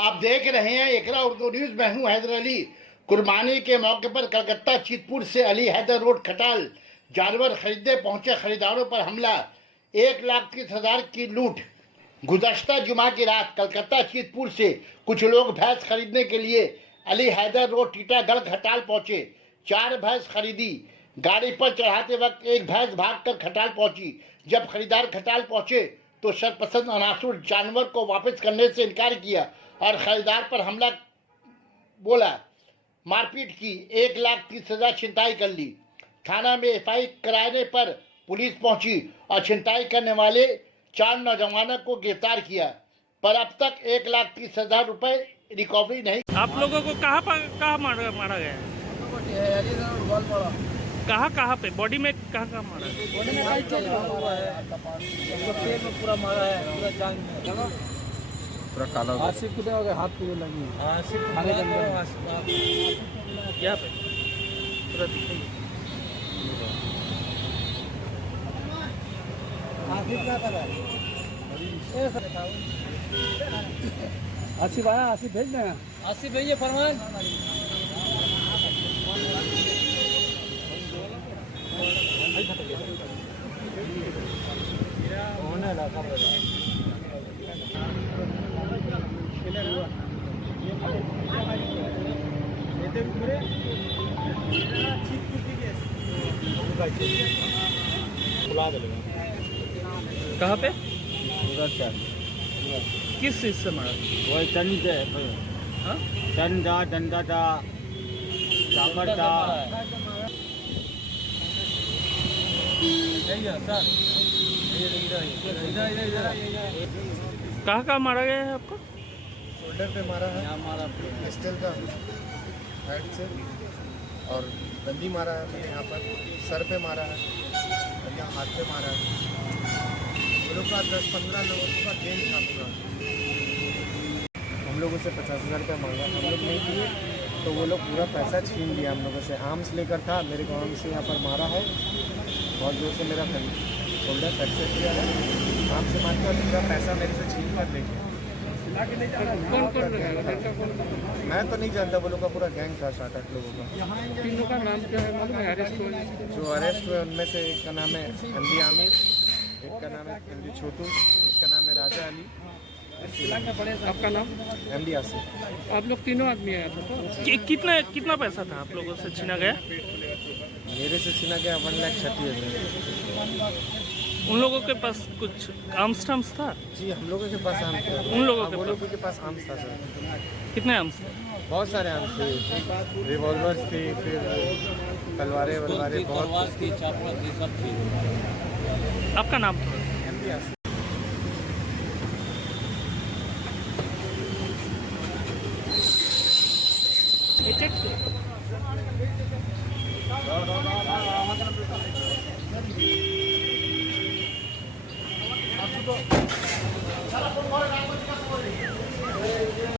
आप देख रहे हैं इकरा उर्दू न्यूज। मैं हूं हैदर अली। कुर्बानी के मौके पर कलकत्ता चीतपुर से अली हैदर रोड खटाल जानवर खरीदने पहुंचे खरीदारों पर हमला, 1,30,000 की लूट। गुज़श्ता जुमा की रात कलकत्ता चीतपुर से कुछ लोग भैंस खरीदने के लिए अली हैदर रोड टीटागढ़ खटाल पहुंचे। 4 भैंस खरीदी। गाड़ी पर चढ़ाते वक्त एक भैंस भागकर खटाल पहुंची। जब खरीदार खटाल पहुंचे तो शरपसंद अनासुर जानवर को वापस करने से इनकार किया और खरीदार पर हमला बोला, मारपीट की। 1,30,000 छिनताई कर ली। थाना में एफआई कराने पर पुलिस पहुंची और छिनताई करने वाले 4 नौजवानों को गिरफ्तार किया, पर अब तक 1,30,000 रुपए रिकवरी नहीं। आप लोगों को कहाँ मारा गया है? कहाँ पे बॉडी में कहाँ मारा है? बॉडी में कई चोट हुआ है, पेट में पूरा मारा है, पूरा जांग में पूरा काला आसिफ को हो गया, हाथ को लगी। आसिफ खाने के अंदर यहाँ पे पूरा दिखाइए। आसिफ क्या कर रहा है? आसिफ आया, आसिफ भेज देना। आसिफ भेजिए फरमान। कहाँ पे? क्या किस चीज से मारा? वही चंदा हाँ? चंदा डंडा था, चाकर था। कहाँ मारा गया है आपको? शोल्डर पे मारा है, यहाँ मारा पिस्टल का हेड से, और दंडी मारा है मैंने, यहाँ पर सर पे मारा है और यहाँ हाथ पे मारा है। वो लोग का 10-15 लोगों का गेम था पूरा। हम लोगों से 50,000 रुपये मांगा, हम लोग नहीं दिए तो वो लोग पूरा पैसा छीन लिया हम लोगों से। आर्म्स लेकर था, मेरे को आर्म से यहाँ पर मारा है, बहुत जोर से मेरा शोल्डर फ्रैक्चर किया है। आर्म से मारकर पूरा पैसा मेरे से छीन कर ले गया। मैं तो नहीं जानता, वो लोग का पूरा गैंग था 7-8 लोगों का। तीनों का नाम क्या है मालूम है? अरेस्ट हुए जो अरेस्ट हुए उनमें से एक का नाम है एमडी आमिर, एक का नाम है एमडी छोटू, एक का नाम है राजा अली, आपका नाम? एमडी आसिफ। आप लोग तीनों आदमी आए थे तो? कितना पैसा था आप लोगों से छीना गया? मेरे से छीना गया 1,30,000। उन लोगों के पास कुछ आर्म्स टर्म्स था? जी, हम लोगों के पास आर्म्स था। उन लोगों के वो लोगों के पास आर्म्स था सर। कितने आर्म्स थे? बहुत सारे आर्म्स थे, रिवॉल्वर्स थे, फिर तलवारें वलवारें बहुत थी, चाकू थी, सब थी। आपका नाम? एमडी आसिफ। चेक